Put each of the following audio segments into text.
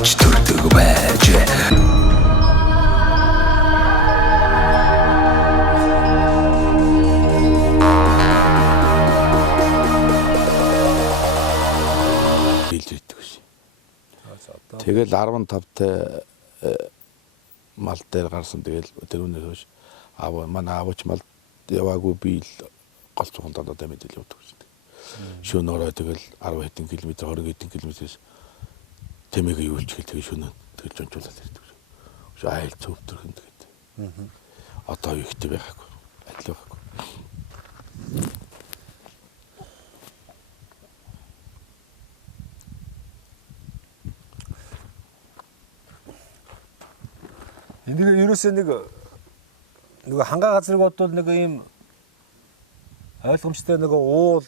авч төрдөг байж. Тэгэл 15-тай мал дээр гарсан. Тэгэл тэрүүнээс хойш манай аавч мал яваагүй би л гол цуганд одоо мэдэл явдаг шүү дээ. Шөнө орой тэгэл 10 хэдэн километр 20 хэдэн километрээс тэмээгээ юулч хэлдэг шөнө тэгэл жонжуулаад ирдэг. Айл цөвтөрхөн тэгээд. Одоо ихтэй байхгүй. Адил байхгүй. Энийг ерөөсөө нэг хангаа газрыг бодвол нэг ийм ойлгомжтой нэг уул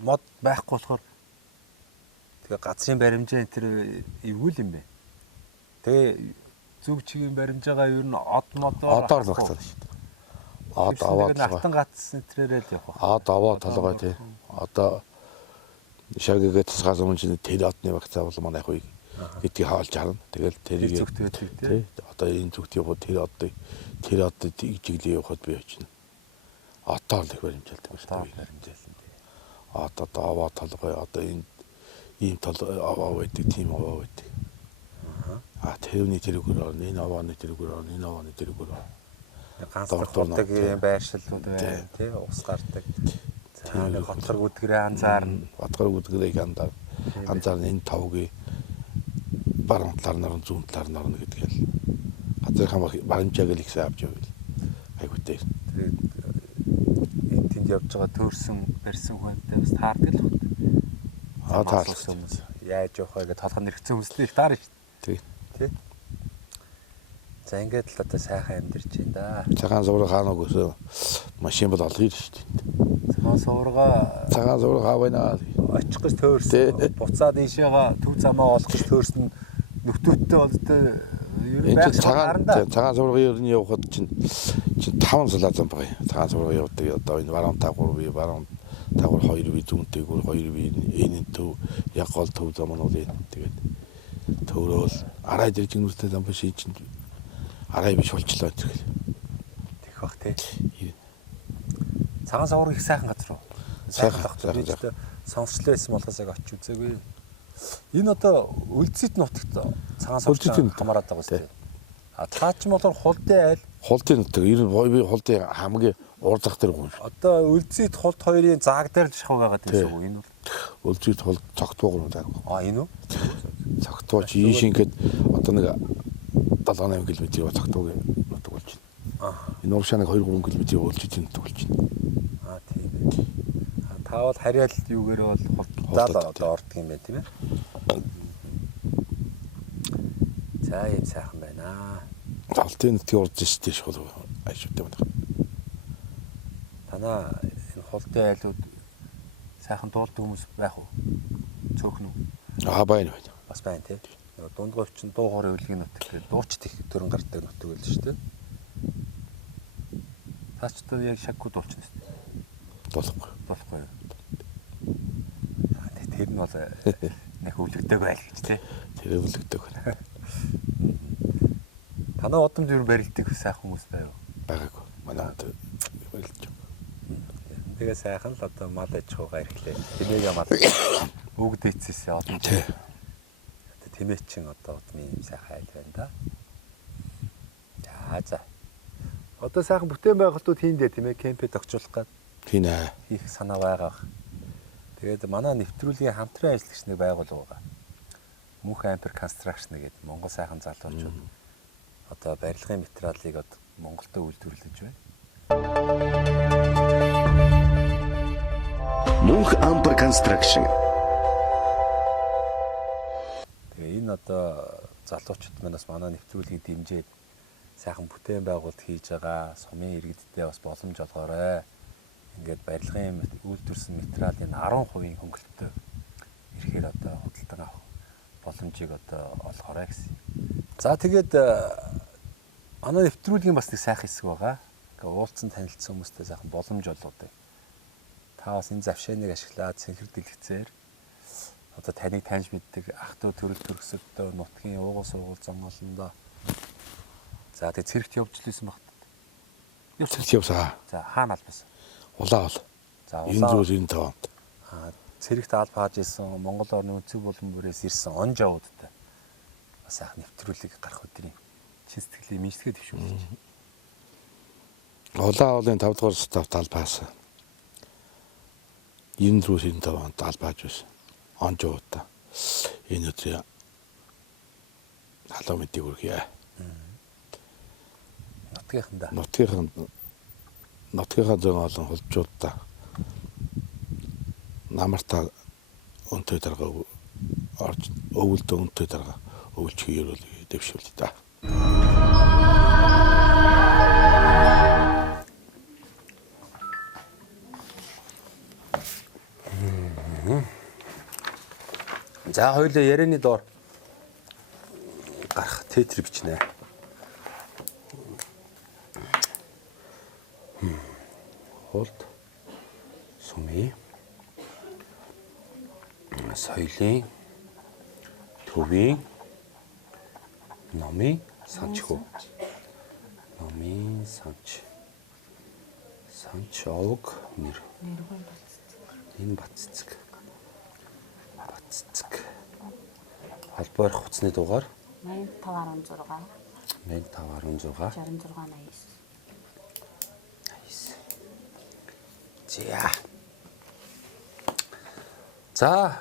мод байхгүй болохоор тэгээ газрын баримжаа энэ төр эвгүй юм бэ. Тэгээ зүг чигийн баримжаагаа ер нь од модоор одоор л багтаад шүү дээ. Од аваад алтан гацсан тэрээр л явах. Од аваа толгой тий. Одоо шагигээ тасгаас өмнө чинь тэр одны вакцаа бол манай ах үе гэдгийг хаалж харна. Тэгэл тэрийг тий. Одоо энэ зүгт явах тэр одоо чиглэл явахад би очино. Одоор л их баримжаалдаг шүү дээ. Одоо аваа толгой одоо энэ ийм тол аваа байдаг, тийм аваа байдаг. Тэрүүний тэрүүгээр орно, энэ авааны тэрүүгээр орно, энэ авааны тэрүүгээр орно. Ганцлагддаг юм байршлууд байна, тий, ус гардаг. За нэг хотгор гүдгэрээ анзаарна. Хотгор гүдгэрээ анзаарна энэ тавгийн баруун талаар наран зүүн талаар нарна гэдэг л газар хамаа баримжааг л ихсэн авч явбал айгуутай. Тэгээд энэ тэнд явж байгаа төрсөн барьсан хүнтэй бас таардаг л байна. Таарлаа. Яаж явах вэ гэж толгойн нэрхцэн хүслээ их таарна шүү дээ. Тий. За ингээд л одоо сайхан амьдэрч байна да. Цагаан зураг хаана өгөөсөө машин бол олгоё шүү дээ. Цагаан зураг авайнаа. Очих гэж төөрсөн. Буцаад ийшээгаа төв замаа олох гэж төөрсөн нөтөттэй болтой ер нь байх цагаан зургийн ер нь явахад чинь 5 салаа зам байгаа. Цагаан зураг явдаг одоо энэ баруун тагвар бие баруун тагвар 2 бие зүүнтэй гүр 2 бие энэ төв яг гол төв замнууд энэ тэгээд төөрөөл арай дэрж нүртэй зам биш чинь арай биш болчлоо гэх. Тэг бах тий. Цагаан зураг их сайхан газар уу? Сайхан. Сонсчлоо байсан болохоос яг очиж үзээгүй. Энэ одоо үлцэт нутагт цагаан зураг хамаарат байгаа шүү дээ. Таа ч юм болохоор хулдын нутаг ер нь би хулдын хамгийн урдах дээр гүн. Одоо үлцэт хулд хоёрын зааг дээр л шахав байгаа гэсэн үг. Энэ бол үлцэт хулд цогтуугар зааг. Энэ үү? Цогтууч ийш ингээд одоо нэг 7-8 км цогтуугийн нутаг болж байна. Энэ уршаа нэг 2-3 км өлжиж нутаг болж байна. Тийм ээ. Таавал харьяал юугээр бол хулдаа одоо ордог юм байна тийм ээ. За ийм сайхан байна. Хулдын нутгийн урд зэстэй шул айшуутай байна. Танаа энэ хулдын айлууд сайхан дуулдаг хүмүүс байх уу? Цөөхнө үү? Байна. Бас байна тий. Дундгойч нь дуу хоорын өвлгийн нутаг гэх дуучт их төрөн гардаг нутаг байл шүү дээ. Таач одоо яг шаггүй дуулчихна шүү дээ. Болохгүй. Тэр нь бол нэг өвлөгдөг байл гэж тий. Тэр өвлөгдөг байна. Танаа удамд юу барилдаг сайхан хүмүүс байв уу? Байгаагүй. Манай барилж байгаа. Тэгээ сайхан л одоо мал аж ахуйгаа эрхлээ. Тэмээгээ мал өгд ийцээсээ одоо тий. Тэмээ чин одоо удмын юм сайхан айл байна да. За. Одоо сайхан бүтээн байгуулалтууд хийндээ тийм ээ кемпэд огцуулах гээд тийм ээ. Хийх санаа байгаа. Тэгээд манай нэвтрүүлгийн хамтран ажиллагч нэг байгуулга байгаа. Мөнх Ампер Construction гэдэг Монгол сайхан залуучууд одоо барилгын материалыг одоо Монголд үйлдвэрлэж байна. Мөнх Ампер Construction. Тэгээ энэ одоо залуучууд манаас манай нэвтрүүлгийг дэмжиж сайхан бүтээн байгуулалт хийж байгаа. Сумын иргэдтэй бас боломж олгоорой. Ингээд барилгын үйлдвэрсэн материалын 10% хөнгөлөлтөй ирэхээр одоо худалдан авах боломжийг одоо олгоорой гэсэн. За тэгээд манай нэвтрүүлгийн бас нэг сайхан хэсэг байгаа. Ингээд уулзсан танилцсан хүмүүстэй сайхан боломж олгодог. Та бас энэ завшааныг ашиглаад цэнхэр дэлгэцээр одоо таныг таньж мэддэг ах トゥ төрөл төрөсөлтөө нутгийн уугуул сургууль зонгоолондоо за тэг цэрэгт явж лээсэн багт. Цэрэгт явсаа. За хаана албасан? Улаал. За 1995 онд. Цэрэгт албааж исэн Монгол орны өнцөг булан бүрээс ирсэн он жавуудтай бас ах нэвтрүүлэг гарах өдрийн чин сэтгэлийн мэдлэгээ төвшүүлж. Улаалын 5 дугаар став албаасан. 1995 онд албааж байсан. Он жавуудаа. Энэ өдрийн халуун мэдээ хүргье. Нутгийнхаа зэн олон хулжуудаа намартаа өнтөө дарга орж өвөлдөө өнтөө дарга өвөлчих ерөөл дэвшүүлээ та. За хоёулаа ярианы доор гарах тетр бичнэ. Холт сумын соёлын төвийн номын санчхүү. Номын санч. Санч овг нэр. Энэ Баццэг. Холбоор хуцсны дугаар 8516 6689. За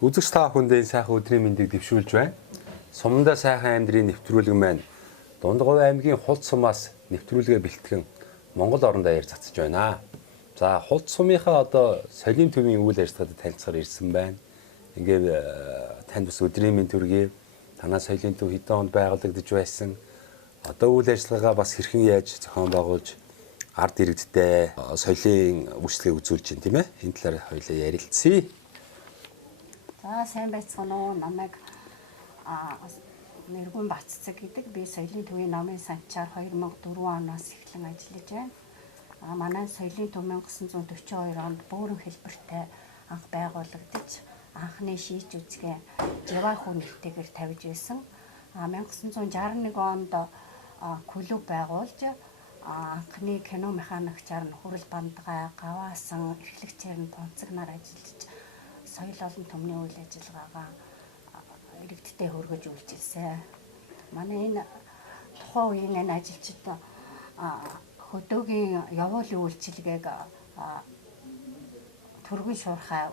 үзэгч та бүхэндээ сайхан өдрийн мэндийг дэвшүүлж байна. Сумдаа сайхан амьдрын нэвтрүүлэг маань Дундгов аймгийн Хулц сумаас нэвтрүүлгээ бэлтгэн Монгол орондоо ярьж цацж байна. За Хулц сумынхаа одоо соёлын төвийн үйл ажиллагаатай танилцахаар ирсэн байна. Ингээд танд бас өдрийн мэнд төргий. Танаа соёлын төв хэдэн онд байгуулагдаж байсан. Одоо үйл ажиллагаа бас хэрхэн яаж зохион байгуулж ард иргэдтэй соёлын үйлчлэгийг үзүүлж байна тийм ээ. Энэ талаар хоёулаа ярилцъя. За сайн байцгаана уу. Намайг Нэргүн Баццэг гэдэг. Би соёлын төвийн номын санчаар 2004 оноос эхлэн ажиллаж байна. Манай соёлын төв 1942 онд бөөрөн хэлбэртэй анх байгуулагдаж анхны шийч үзгээ Живаху нэртэйгээр тавьж байсан. 1961 онд клуб байгуулж анхны кино механикчаар нь хүрэл бандгай, гаваасан, эрхлэгчээр нь тунцэг нар ажиллаж соёл олон түмний үйл ажиллагаагаа иргэдтэй хөргөж үйлчилсэн. Манай энэ тухайн үеийн энэ ажилчид хөдөөгийн явуулын үйлчилгээг төргөн шуурхай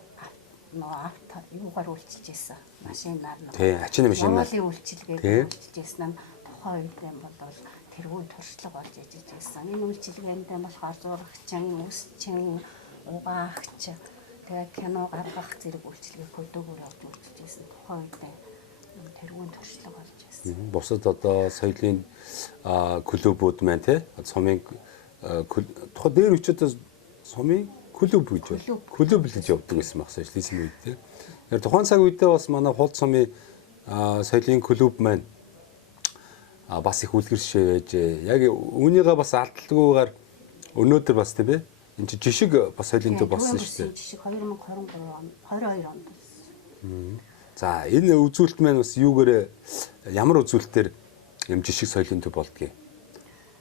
юугаар үйлчилж байсан. Машинаар нь. Тий, ачааны машинаар. Явуулын үйлчилгээг үйлчилж байсан нь тухайн үед юм бол тэргүүн туршлага болж ажиллаж байсан. Энэ үйлчилгээнд болохоор зурагчин, үсчин, угаагч, тэгээ кино гаргах зэрэг үйлчилгээ хөдөөгөр явж үйлчилж байсан. Тухайн үед тэргүүн туршлага болж байсан. Бусад одоо соёлын клубүүд маань тий сумын тухайн дээр үчихэд сумын клуб гэж клуб гэж явдаг гэсэн баг соёлын үед тий. Тэгэхээр тухайн цаг үедээ бас манай Хулц сумын соёлын клуб маань бас их үлгэршээ байж яг үүнийгээ бас алдалгүйгээр өнөөдөр бас тийм ээ энэ чи жишг бас соёлын төв болсон шүү дээ. Жишг 2023 он 22 онд болсон. За энэ үзүүлэлт маань бас юугээр ямар үзүүлэлтээр юм жишг соёлын төв болдгийг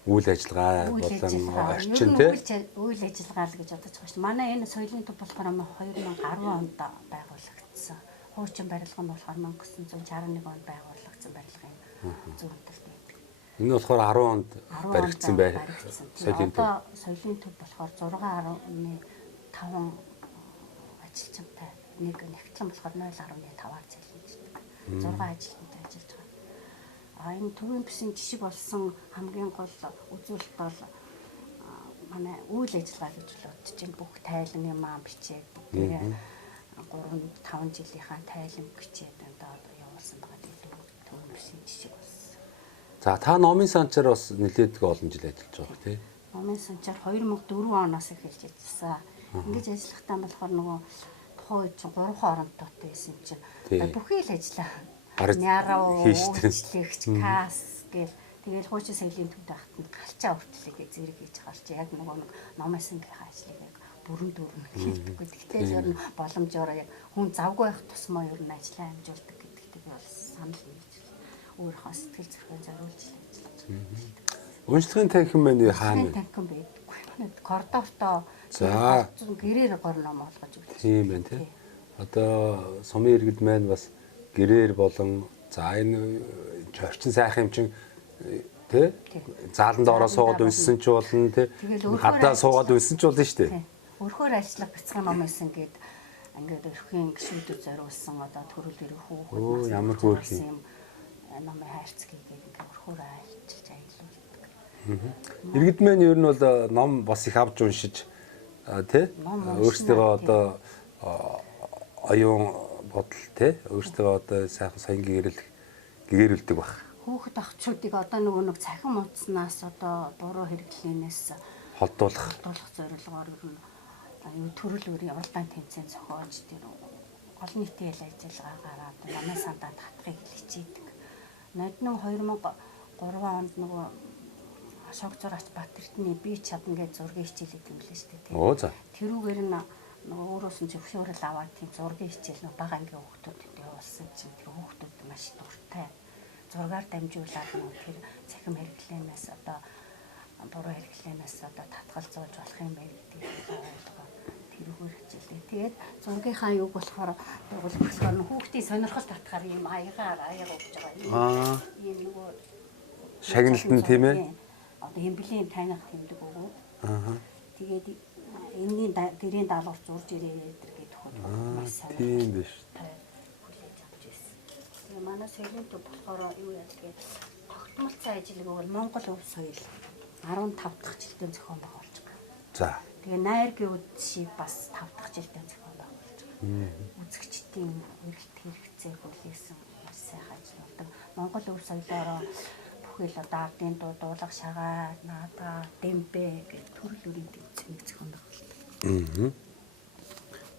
үйл ажиллагаа болон орчин тий үйл ажиллагаа л гэж бодож байгаа шүү. Манай энэ соёлын төв болохоор 2010 онд байгуулагдсан. Хуучин барилга нь болохоор 1961 онд байгуулагдсан барилгын зөв өндөрт байдаг. Энэ болохоор 10 онд баригдсан бай. Соёлын төв. Соёлын төв болохоор 6.5 ажилчинтай нэг нэгтлэн болохоор 0.5-аар зээлждэг. 6 ажилтнтай ажиллаж байгаа. Энэ төвийн бүсийн жишг болсон хамгийн гол үзүүлэлт бол манай үйл ажиллагаа гэж бодож байна. Бүх тайлан юм бичээд тэгээ 3-5 жилийнхаа тайлан бичээд одоо явуулсан байгаа төвийн бүсийн жишг болсон. За та номын санчаар бас нэлээд олон жил ажиллаж байгаа тий. Номын санчаар 2004 оноос эхэлж ажилласан. Ингэж ажиллахтаа болохоор нөгөө тухайн үед чинь 3 хоронтойтой байсан чинь бүхий л ажиллаа. Няруу, үйлчлэгч, кас гэл тэгэл хуучин соёлын төвд байхад нь галчаа хүртлээгээ зэрэг хийж гарч яг нөгөө нэг номын сангийнхаа ажлыг яг бүрэн дүүрнэ хэлдэггүй. Гэхдээ ер нь боломжоор яг хүн завгүй байх тусмаа ер нь ажлаа амжуулдаг гэдэгт би бол санал нэгж өөрийнхөө сэтгэл зүрхээ зориулж ажиллаж байгаа. Уншлагын танхим маань хаана вэ? Танхим байдаггүй. Манай коридортоо За. гэрээр гор ном олгож өгдөг. Тийм байна тий. Одоо сумын иргэд маань бас гэрээр болон за энэ орчин сайхан юм чин тий зааланд ороо суугаад унссан ч болно тий гадаа суугаад унссан ч болно шүү дээ. Өрхөөр ажиллах бяцхан ном байсан гээд ингээд өрхийн гişүүдэд зориулсан одоо төрөл өрх Оо, ямар хөөрх юм. Намын хайрцгийг ингээд өрхөөр айлчилж аялуулдаг. Иргэд маань ер нь бол ном бас их авч уншиж тий өөрсдөө одоо оюун бодол тий өөрсдөө одоо сайхан соён гэгэрүүлдэг баг. Хүүхэд ахчуудыг одоо нэг цахим утаснаас одоо буруу хэрэглэнээс Холдуулах. зорилгоор ер нь аюу төрөл өрийн уралдаан тэмцээн зохиож тэр олон нийтийн ял ажиллагаагаар одоо манай сандаад хатахыг хичээдэг. Ноднон 2003 онд нөгөө Ашок зурагч Баатартны би чадна гэж зургийн хичээлээ тэмүүлсэн шүү дээ. Оо за. Тэрүүгээр нь нөгөө өөрөөс нь зөвшөөрөл аваад тийм зургийн хичээл нөгөө бага ангийн хүүхдүүдэд явуулсан чинь тэр хүүхдүүд маш дуртай. Зургаар дамжуулаад нөгөө тэр цахим хэрэглэнээс одоо буруу хэрэглэнээс одоо татгалзуулж болох юм байна гэдэг ойлгоо тэрүүгээр хичээлээ. Тэгээд зургийнхаа юг болохоор хүүхдийн сонирхол татахаар ийм аягаар өгж байгаа. Ийм нөгөө Шагналт нь тийм ээ. Одоо хэмбэлийн таних тэмдэг өгөө. Тэгээд энэний гэрийн даалгавар зурж ирээ гэдэг хөл маш сайн. Тийм биш. Хүлээж авч ирсэн. Тэгээ манай соёлын төв болохоор юу яа тэгээд тогтмол цай ажиллаг бол Монгол өв соёл 15 дахь жилдээ зохион байгуулж байгаа. За. Тэгээ найргийн үдшийг бас 5 дахь жилдээ зохион байгуулж байгаа. Үзэгчдийн эрэлт хэрэгцээ хүлээсэн маш сайхан ажилладаг. Монгол өв соёлоор бүхэл одоо ардын дуу, дуулах шагаа, наадаа, дэмбэ гэх төрөл өрийн тэмцээнийг зохион байгуулдаг.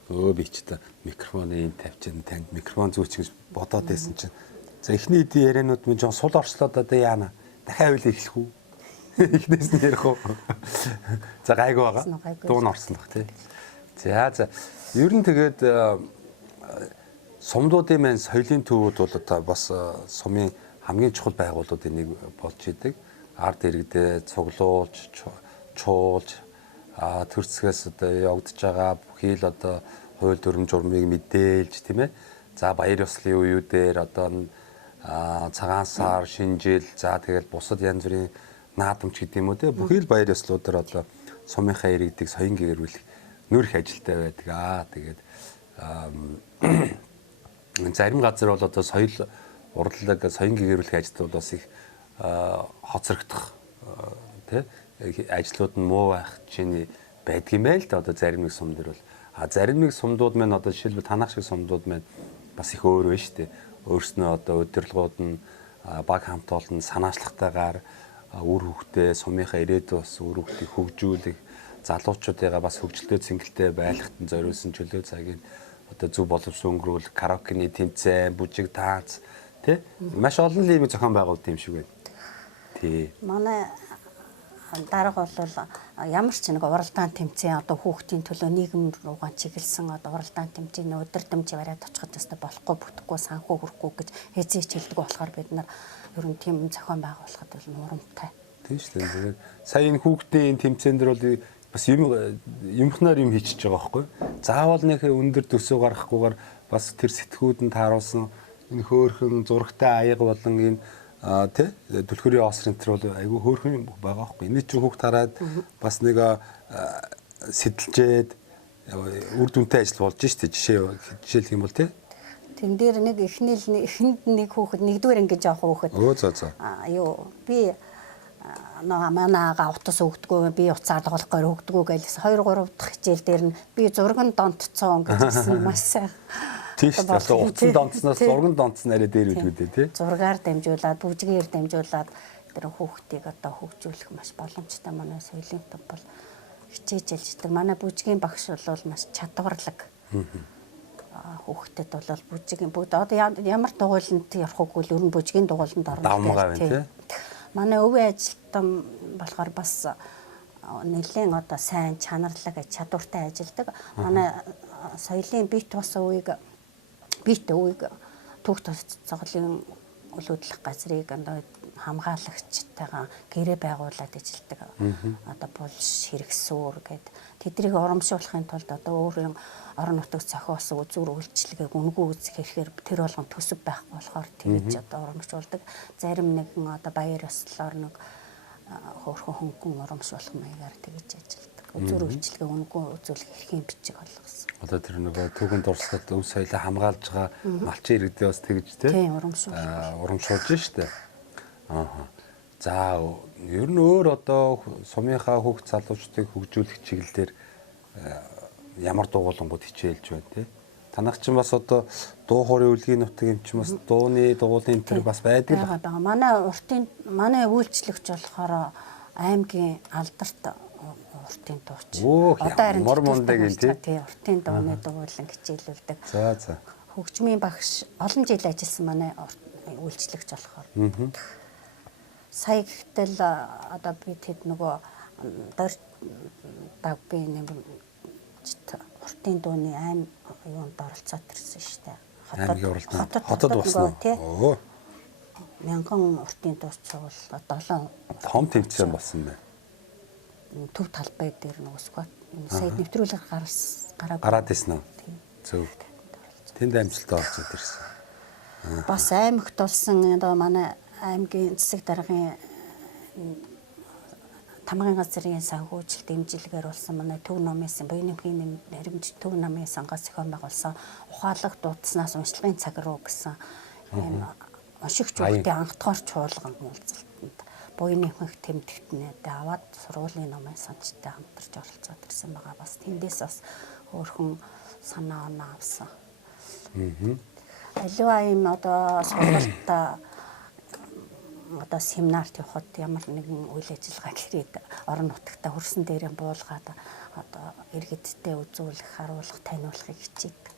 Өө би ч та микрофоны тавьчихсан танд микрофон зүүч гэж бодоод байсан чинь за эхний эдийн ярианууд минь жоо сул орчлоод одоо яана дахиад үйл эхлэх үү? Эхнээс нь ярих уу? За гайгүй байгаа. Дуу нь орсон баг тий. За ер нь тэгээд сумдуудын маань соёлын төвүүд бол одоо бас сумын хамгийн чухал байгууллагуудын нэг болж идэг. Ард иргэдээ цуглуулж, чуулж төр зэсгээс одоо явагдаж байгаа бүхий л одоо хууль дүрм журмыг мэдээлж тийм ээ. За баяр ёслолын үеүүдээр одоо цагаан сар, шинжил, за тэгэл бусад янз бүрийн наадамч гэдэг юм уу те бүхий л баяр ёслолуудаар одоо сумынхаа иргэдийг соён гэрүүлэх нүүр их ажилтай байдаг. Тэгээд зарим газар бол одоо соёл урлаг, соён гэрүүлэх ажилтнууд бас их хоцрогдох тий ажлууд нь муу байх чинь байдгийм байл та одоо зарим нэг сум дээр бол зарим нэг сумдууд маань одоо жишээлбэл танах шиг сумдууд маань бас их өөр байна шүү дээ. Өөрснөө одоо удирдлагууд нь баг хамт олон санаачлахтайгаар үр хөвгтэй сумынхаа ирээдүйн бас үр хөвгтийг хөгжүүлэх залуучуудыгаа бас хөгжилтэй цэнгэлтэй байлгахад зориулсан чөлөө цагийг одоо зөв боловсон өнгөрүүл караокены тэмцээн, бүжиг таац тий маш олон лимиг зохион байгуулдаг юм шиг байна. Тий. Манай дарга бол ямар ч нэг уралдаан тэмцээн одоо хүүхдийн төлөө нийгэм руугаа чиглэсэн одоо уралдаан тэмцээний өдөрдөмж бариад очиход өстой болохгүй бүтэхгүй санхүү хүрхгүй гэж хэзээ ч хэлдэг болохоор бид нар ер нь тийм зохион байгуулахад бол нурамтай. Тийм шүү дээ. Тэгээд сая энэ хүүхдийн тэмцээн дээр бол бас юмхнаар юм хийчихэж байгаа байхгүй. Заавал нэг өндөр төсөө гаргахгүйгээр бас тэр сэтгүүд нь тааруулсан энэ хөөрхөн зурагтай аяга болон энэ тий түлхүүрийн ос центр бол айгүй хөөрхөн юм байгаа байхгүй. Эний чинь хүүхд хараад бас нэг сэтэлжээд үр дүнтэй ажил болж штэ жишээлх юм бол тий. Тэн дээр нэг эхэнд нэг хүүхэд нэгдүгээр ангиж явах хүүхэд. Өө за. Юу би манаага утас өгдөггүй би уцаар тоглохоор өгдөггүй гэлээс 2 3 дахь хичээл дээр нь би зурган донтцсон гэжсэн маш сайн. Тийш одоо утсан донтсноос зурган донтсон арай дээр үлгүүдээ тий. Зургаар дамжуулаад бүжгээр дамжуулаад тэр хүүхдийг одоо хөгжүүлэх маш боломжтой манай соёлын төв бол хичээж ажилладаг. Манай бүжгийн багш бол маш чадварлаг. Хүүхдэд бол бүжгийн бүгд одоо ямар дугуйланд явах үгүй л өрн бүжгийн дугуйланд орно. Давмгаа байна тий. Манай өвөө ажилтан болохоор бас нэлээд одоо сайн чанарлаг чадвартай ажилладаг. Манай соёлын бит үеийг түүх цоглын үйл хөдлөх газрыг одоо хамгаалагчтайгаа гэрээ байгуулад ажилладаг. Одоо булш хэрэгсүүр гэдэг тэднийг урамшуулахын тулд одоо өөрийн орон нутагт зохиосон үзүр үйлчлэгийг үнгүй үзэх хэрэгээр тэр болгон төсөв байхгүй болохоор тэгж одоо урамшуулдаг. Зарим нэгэн одоо баяр ёслолоор нэг хөөрхөн хөнгөн урамшуулах маягаар тэгж ажилладаг. Үзүр үйлчлэгээ үнгүй үзүүлэх эрхийн бичиг болгосон. Одоо тэр нөгөө түүхэн дурсгалд өв соёлоо хамгаалж байгаа малчин иргэдээ бас тэгж тийм урамшуулж штэ. За ер нь өөр одоо сумынхаа хүүхд залуучдыг хөгжүүлэх чиглэлээр ямар дугуулангууд хичээлж байна те. Танах чинь бас одоо дуу хоорын үлгийн нутаг юм чинь бас дууны дугуулын энэ бас байдаг л. Манай үйлчлэгч болохоор аймгийн алдарт уртын дууч. Мор мундаг юм тий. Уртын дууны дугуулан хичээлүүлдэг. За. Хөгжмийн багш олон жил ажилласан манай үйлчлэгч болохоор. Сая гэтэл одоо би тэд нөгөө баггийн нэг уртын дууны юунд оролцоод ирсэн шүү дээ. Хотод болсон уу? Мянган уртын дууч цуглуулга 7 том тэмцээн болсон байна. Төв талбай дээр нөгөө скват сая нэвтрүүлэг гараад ирсэн үү? Зөв. Тэнд амжилттай оролцоод ирсэн. Бас аймагт болсон одоо манай аймгийн засаг даргын тамгын газрын санхүүжилт дэмжлэгээр болсон манай төв номын буяны нэмхийн нэрмж төв номын сангаас зохион байгуулсан ухаалаг дуудснаас уншлагын цаг руу гэсэн уншигч хүүхдийн анх дахь чуулган уулзалтанд буяны нэмэх тэмдэгтнээд аваад сургуулийн номын санчтай хамтарч оролцоод ирсэн байгаа. Бас тэндээс бас өөрхөн санаа оноо авсан. Аливаа юм одоо сургуультай одоо семинарт явахад ямар нэгэн үйл ажиллагаа гэрээд орон нутагта хөрсөн дээрээ буулгаад одоо иргэдтэй үзүүлэх, харуулах, таниулахыг хичээдэг.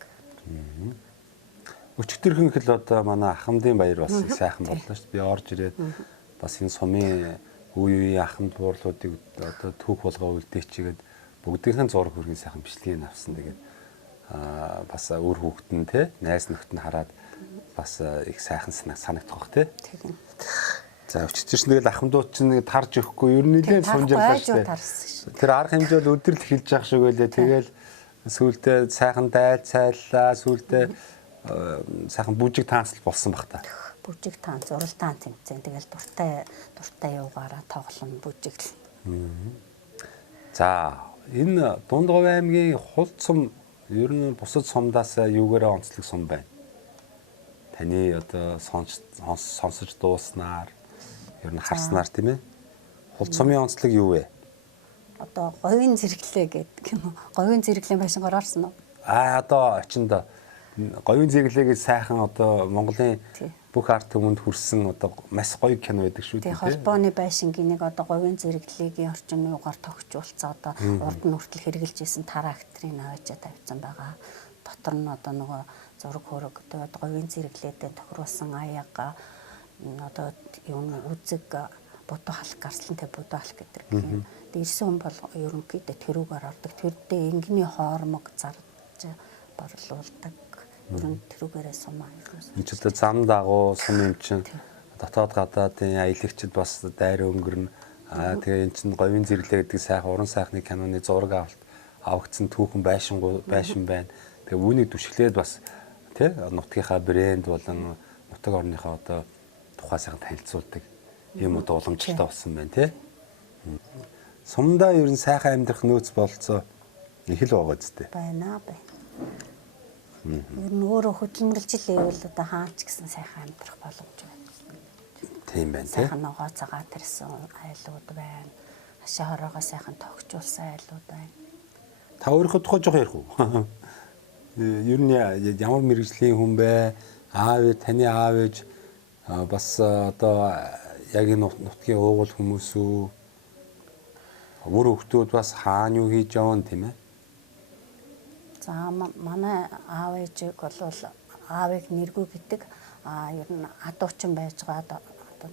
Өчигдөрхөн хэл одоо манай Ахмадын баяр бас их сайхан боллоо шүү дээ. Би орж ирээд бас энэ сумын үе үеийн ахмад буурлуудыг одоо түүх болгоо үлдээчигээд бүгдийнхэн зураг хүргийн сайхан бичлэгийг авсан. Тэгээд бас өөр хүүхэд нь те найз нөхд нь хараад бас их сайхан санагдах бах те. За өчигдөр чинь тэгэл ахмадууд чинь тарж өгөхгүй ер нь нэлээд сунжаалаа шүү дээ. Тэр арга хэмжээ бол өдрөл эхэлж явах шиг байлаа. Тэгэл сүүлдээ сайхан дайцайлаа, сүүлдээ сайхан бүжиг таанцл болсон бах та. Бүжиг таанц, урал таанц тэмцээн тэгэл дуртай явгаараа тоглоом бүжиг. За энэ Дундгов аймгийн хул цум ер нь бусад сумдаас юугаараа онцлог сум байна. Таны одоо сонсож дууснаар ер нь харснаар тийм ээ. Хул цумын онцлог юу вэ? Одоо говийн зэрэглээ гэдэг юм уу? Говийн зэрэглийн байшингаар орсон уу? Одоо очинд говийн зэрэглээгээ сайхан одоо Монголын бүх арт түмэнд хүрсэн одоо маш гоё кино байдаг шүү дээ. Холбооны байшингийн нэг одоо говийн зэрэглэгийн орчин юугаар тогтжуулцаа одоо урд нь хүртэл хэрэгжилж исэн тараа актрийн аваачаа тавьсан байгаа. Дотор нь одоо нөгөө зураг хөрөг одоо говийн зэрэглээдээ тохируулсан аяга одоо юуны үзэг бодо халах гарслантай бодо халах гэдэг юм. Ирсэн хүн бол ерөнхийдөө тэрүүгээр ордог. Тэрдээ ингэний хоормог зарж борлуулдаг. Ерөн тэрүүгээрээ сумаа ирсэн. Энд ч одоо зам дагуу сум юм чинь дотоод гадаадын аялагчид бас дайр өнгөрнө. Тэгээ эн чинь говийн зэрэглээ гэдэг сайхан уран сайхны киноны зураг авагдсан түүхэн байшин байна. Тэгээ үүнийг түшиглээд бас тий нутгийнхаа брэнд болон нутаг орныхоо одоо тухай сайхан танилцуулдаг юм одоо уламжлалтай болсон байна тий. Сумдаа ер нь сайхан амьдрах нөөц болцоо их л байгаа зү. Байна. Ер нь өөрөө хөдөлмөрлж ивэл одоо хаач гэсэн сайхан амьдрах боломж байна. Тийм байна тий. Сайхан ногоо цагаан тэрсэн айлууд байна. Хашаа хороогоо сайхан тогтжуулсан айлууд байна. Та өөрийнхөө тухай жоох ярих уу? Ер нь ямар мэрэгжлийн хүн бэ? Таны аав ээж бас одоо яг энэ нутгийн уугуул хүмүүс үү? Өөр хүүхдүүд бас хаана юу хийж явна тийм ээ? За манай аав ээжийг бол аавыг нэргүй гэдэг ер нь адуучин байж байгаа одоо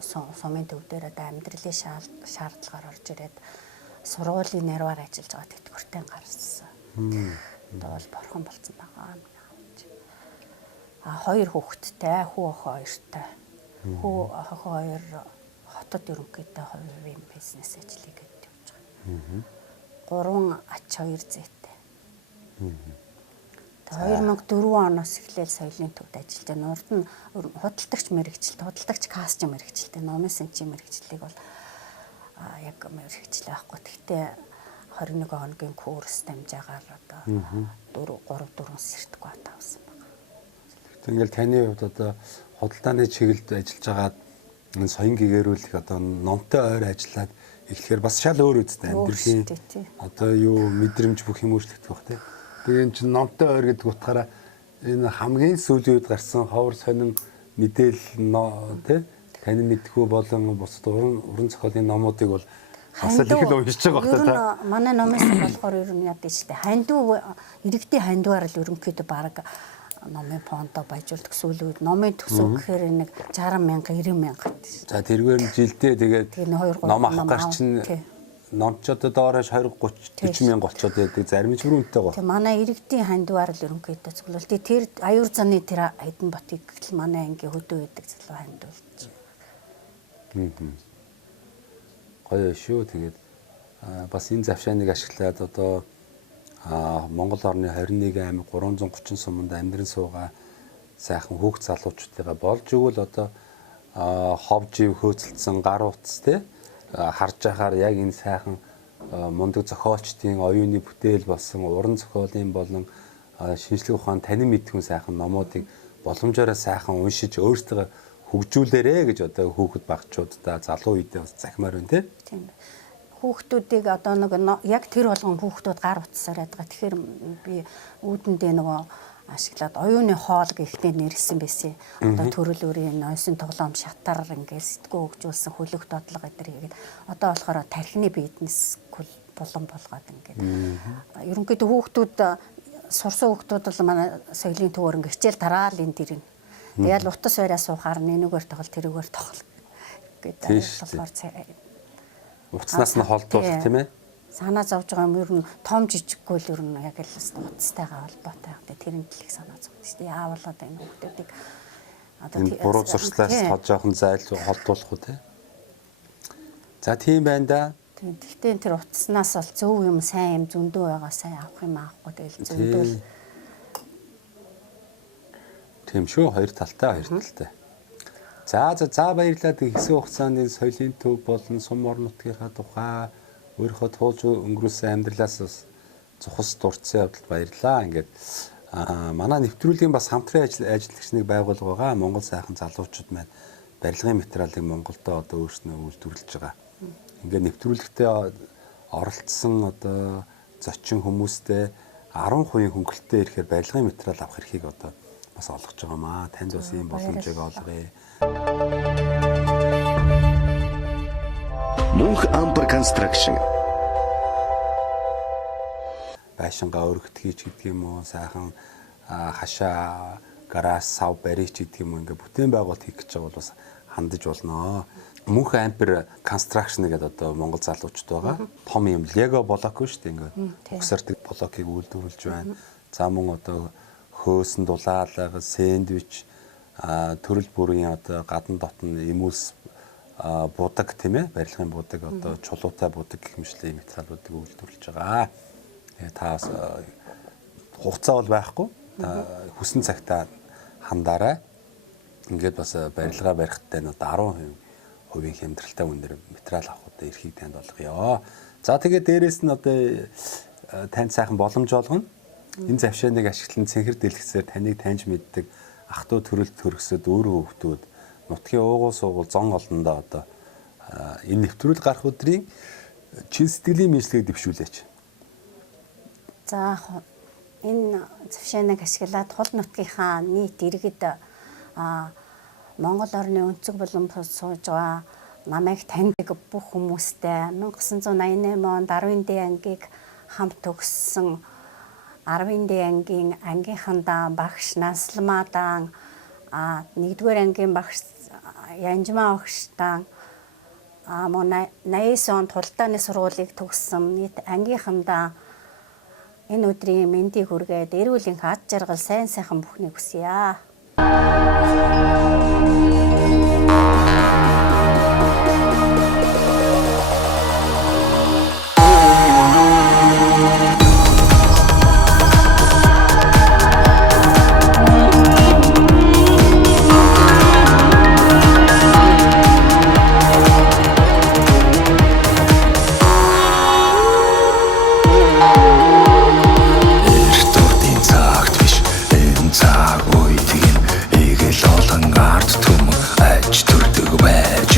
сумын төв дээр одоо амьдралын шаардлагаар орж ирээд сургуулийн нэрваар ажиллаж байгаа тэтгэвртэй гарсан. Одоо бол борхон болсон байгаа. Хоёр хүүхэдтэй, хүү охин хоёртай. Хүү охин хоёр хотод ерөнхийдөө хувийн бизнес ажлыг хийж явж байгаа. 3 ач хоёр зээтэй. 2004 оноос эхлээл соёлын төвд ажиллаж байна. Урд нь худалдагч мэрэгчлэлт, худалдагч кастинг мэрэгчлэлтэй, номын сэнчийн мэрэгчлэлийг бол яг мэрэгчлээ байхгүй. Гэхдээ 21 хоногийн курс дамжаагаар одоо 3-4 сертификат авсан байна. Ингээл таны хувьд одоо худалдааны чиглэлд ажиллаж байгаад энэ соён гэгэрүүлэх одоо номтой ойр ажиллаад эхлэхээр бас шал өөр үстэй амьдралын одоо юу мэдрэмж бүх юм өөрчлөгдөх баг тийм. Тэгээ эн чинь номтой ойр гэдэг утгаараа энэ хамгийн сүүлийн үед гарсан ховор сонин мэдээлэл тийм таны мэдхүү болон бусад уран зохиолын номуудыг бол бас л их л уншиж байгаа байх та. Манай номын болохоор ер нь яд ичтэй хандив иргэдийн хандиваар л ерөнхийдөө баг номын фондо баяжуулдаг сүүлийн үед номын төсөв гэхээр нэг 60,000 90,000 гэдэг. За тэргээр нь жилдээ тэгээд ном авах гарчин ном ч одоо доорош 20 30 40,000 болчиход байдаг. Зарим ч бүрэнтэй гоо. Тэг манай иргэдийн хандиваар л ерөнхийдөө зөвлөл. Тэр аюур заны тэр хэдэн ботыг гэтэл манай ангийн хөдөө байдаг залуу хандивуулж. Гоё шүү. Тэгээд бас энэ завшааныг ашиглаад одоо Монгол орны 21 аймаг 330 суманд амьдран суугаа сайхан хүүхд залуучуудыгаа болж өгвөл одоо ховжив хөөцөлдсөн гар утас те харж байхаар яг энэ сайхан мундаг зохиолчдын оюуны бүтээл болсон уран зохиолын болон шинжлэх ухаан танин мэдхүн сайхан номуудыг боломжоор сайхан уншиж өөрсдөө хөгжүүлээрэ гэж одоо хүүхэд багчуудаа залуу үедээ бас захимаар байна те. Тийм. Хүүхдүүдийг одоо нэг яг тэр болгон хүүхдүүд гар утсаар байдаг. Тэгэхээр би үүдэндээ нөгөө ашиглаад оюуны хоол гэхтээ нэрсэн байсан. Одоо төрөл өрийн ноёсын тоглоом шатар ингээл сэтгүү хөгжүүлсэн хөлөг додлого гэдэр хийгээд одоо болохоор тархины бизнес булан болгоод ингээд. Ерөнхийдөө хүүхдүүд сурсан хүүхдүүд бол манай соёлын төвөр ингээд хичээл тараал энэ дэрнэ. Тэгэл утас байраа суухаар нэгнүүгээр тоглол тэрүүгээр тоглол гэдэг болохоор утаснаас нь холдуулах тийм ээ. Санаа зовж байгаа юм ер нь том жижиггүй л ер нь яг л утастайгаа холбоотой байгаа. Тэрний төлөв санаа зовж шүү дээ. Яавал одоо энэ хүмүүсийг одоо буруу зурслаас тод жоохон зайл холдуулах уу тийм. За тийм байна да. Тэгтээ тэр утаснаас бол зөв юм сайн юм зөндөө байгаа сайн авах юм аахгүй тэгэл зөндөө. Тийм шүү хоёр талтай. За баярлалаа. Хэсэг хугацаанд соёлын төв болон сум орон нутгийнхаа тухай өөрийнхөө туулж өнгөрөөсөн амьдралаас цухас дурдсан явдалд баярлалаа. Ингээд манай нэвтрүүлгийн бас хамтран ажиллагчныг байгуулга байгаа. Монгол сайхан залуучууд маань барилгын материалыг Монголдо одоо өөрснөө үйлдвэрлэж байгаа. Ингээд нэвтрүүлэгтээ оролцсон одоо зочин хүмүүстэй 10% хөнгөлөлтөд ирэхээр барилгын материал авах эрхийг одоо бас олгож байгаамаа. Танд бас ийм боломжийг олгоё. Мөнх Ампер Construction. Байшингаа өргөтгийч гэдэг юм уу, сайхан хашаа гараж сав барьж гэдэг юм уу, ингээ бүтээн байгуулалт хийх гэж байгаа бол бас хандаж болно. Мөнх Ампер Construction гэдэг одоо Монгол залуучууд байгаа. Том юм лего блок шүү дээ, ингээ угсардаг блокийг үйлдвэрлэж байна. За мөн одоо хөөсөн дулаалга, сэндвич, төрөл бүрийн одоо гадна дотн эмүүлс будаг тийм ээ, барилгын будаг одоо чулуутай будаг гэх мэтлээ материалуудыг үйлдвэрлэж байгаа. Тэгээ та хугацаа бол байхгүй. Та хүссэн цагтаа хандаарай. Ингээд бас барилгаа барихтай нь одоо 10% хямдралтай үнээр материал авах удаа эрхийг танд олгоё. За тэгээд дээрэс нь одоо танд сайхан боломж олгоно. Энэ завшааныг ашиглан цэнхэр дэлгэцээр таныг таньж мэддэг ах トゥ төрөлд төрөсөд өөрөө хөвгтүүд нутгийн уугуул суугуул зон олондоо одоо энэ нэвтрүүлэг гарах өдрийн чин сэтгэлийн мэдлэгийг дэвшүүлээч. За энэ завшааныг ашиглаад хол нутгийнхаа нийт иргэд Монгол орны өнцөг болон сууж байгаа намайг таньдаг бүх хүмүүстэй 1988 онд 10-д ангийг хамт төгссөн 10-д ангийн ангийнхандаа багш Насламадан 1-р ангийн багш Янжмаа багштаа мөн 89 онд хулдааны сургуулийг төгссөн нийт ангийнхандаа энэ өдрийн мэндийг хүргээд эрүүл энх ад жаргал сайн сайхан бүхнийг хүсье. Эртүрдийн цагт биш энэ цаг үед гин эгэл олон ард түмэн аж төрдөг байж